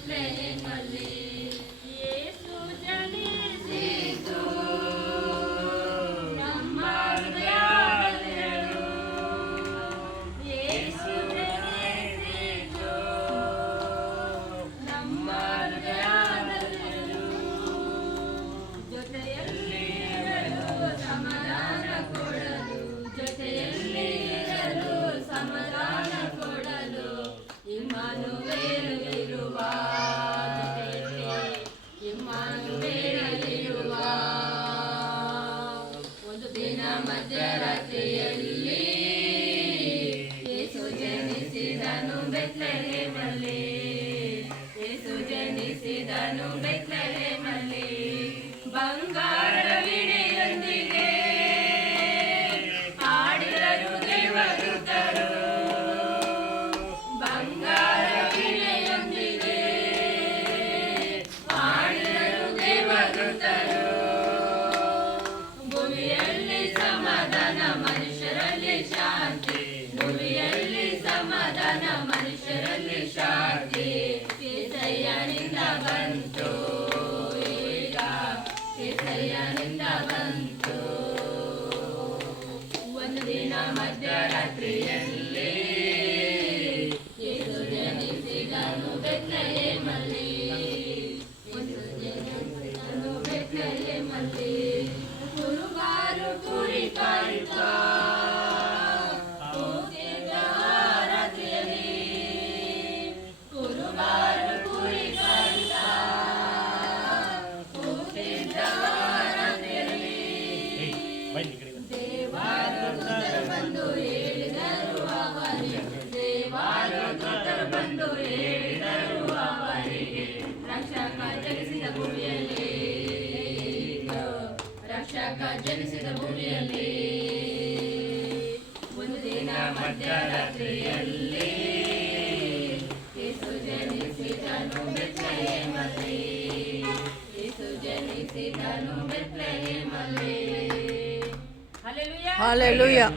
ಬೆತ್ಲೆಹೇಮಲ್ಲಿ ಯೇಸು ಜನಿಸಿತು ನಮ್ಮ ಹೃದಯದಲ್ಲಿರಲು. ಯೇಸು ಜನಿಸಿತು ನಮ್ಮ ಹೃದಯದಲ್ಲಿರಲು. ಜೊತೆಯಲ್ಲಿ ಇರಲು ಸಮಾಧಾನ ಕೊಡಲು, ಜೊತೆಯಲ್ಲಿ ಇರಲು ಸಮಾಧಾನ ಕೊಡಲು ಇಮ್ಮಾನುವೇಲ್ ಇರುವ, ಜೊತೆಯಲ್ಲಿ ಇಮ್ಮಾನುವೇಲ್ ಇರುವ. ಒಂದು ದಿನ ಮಧ್ಯರಾತ್ರಿಯಲ್ಲಿ ಯೇಸು ಜನಿಸಿದನು ಬೆತ್ಲೆಹೇಮಲ್ಲಿ. ಯೇಸು ಜನಿಸಿದನು ಬೆತ್ಲೆಹೇಮಲ್ಲಿ. ಬಂಗಾರ ವೀಣೆಯೊಂದಿಗೆ ಹಾಡಿದರು ದೇವದೂತರು. ಬಂಗಾರ ವೀಣೆಯೊಂದಿಗೆ ಹಾಡಿದರು ದೇವದೂತರು. ಭೂಮಿಯಲ್ಲಿ ಸಮಾಧಾನ, ಮನುಷ್ಯರಲ್ಲಿ ಶಾಂತಿ. ಭೂಮಿಯಲ್ಲಿ ಸಮಾಧಾನ, ಮನುಷ್ಯರಲ್ಲಿ ಶಾಂತಿ. ಏಸಯ್ಯನಿಂದ ಬಂತು ಈಗ, ಏಸಯ್ಯನಿಂದ ಬಂತು. ಒಂದು ದಿನ ಮಧ್ಯರಾತ್ರಿಯಲ್ಲಿ ಯೇಸು ಜನಿಸಿದನು ಬೆತ್ಲೆಹೇಮಲ್ಲಿ. ಯೇಸು ಜನಿಸಿದನು ಬೆತ್ಲೆಹೇಮಲ್ಲಿ. ಕುರುಬರು ಕುರಿ ಕಾಯುತ್ತಾ ಕೂತಿದ್ದ ರಾತ್ರಿಯಲ್ಲಿ, ಕುರುಬರು ಕುರಿ ಕಾಯುತ್ತಾ ಕೂತಿದ್ದ ರಾತ್ರಿಯಲ್ಲಿ ದೇವದೂತರು ಬಂದು ಹೇಳಿದರು ಅವರಿಗೆ, ದೇವದೂತರು ಬಂದು ಹೇಳಿದರು ಅವರಿಗೆ, ರಕ್ಷಕ ಜನಿಸಿದ ಭೂಮಿಯಲ್ಲಿ, ರಕ್ಷಕ ಜನಿಸಿದ ಭೂಮಿಯಲ್ಲಿ. ಒಂದು ದಿನ ಮಧ್ಯರಾತ್ರಿಯಲ್ಲಿ ಯೇಸು ಜನಿಸಿದನು ಬೆತ್ಲೆಹೇಮಲ್ಲಿ. ಯೇಸು ಜನಿಸಿದನು ಬೆತ್ಲೆಹೇಮಲ್ಲಿ. Hallelujah.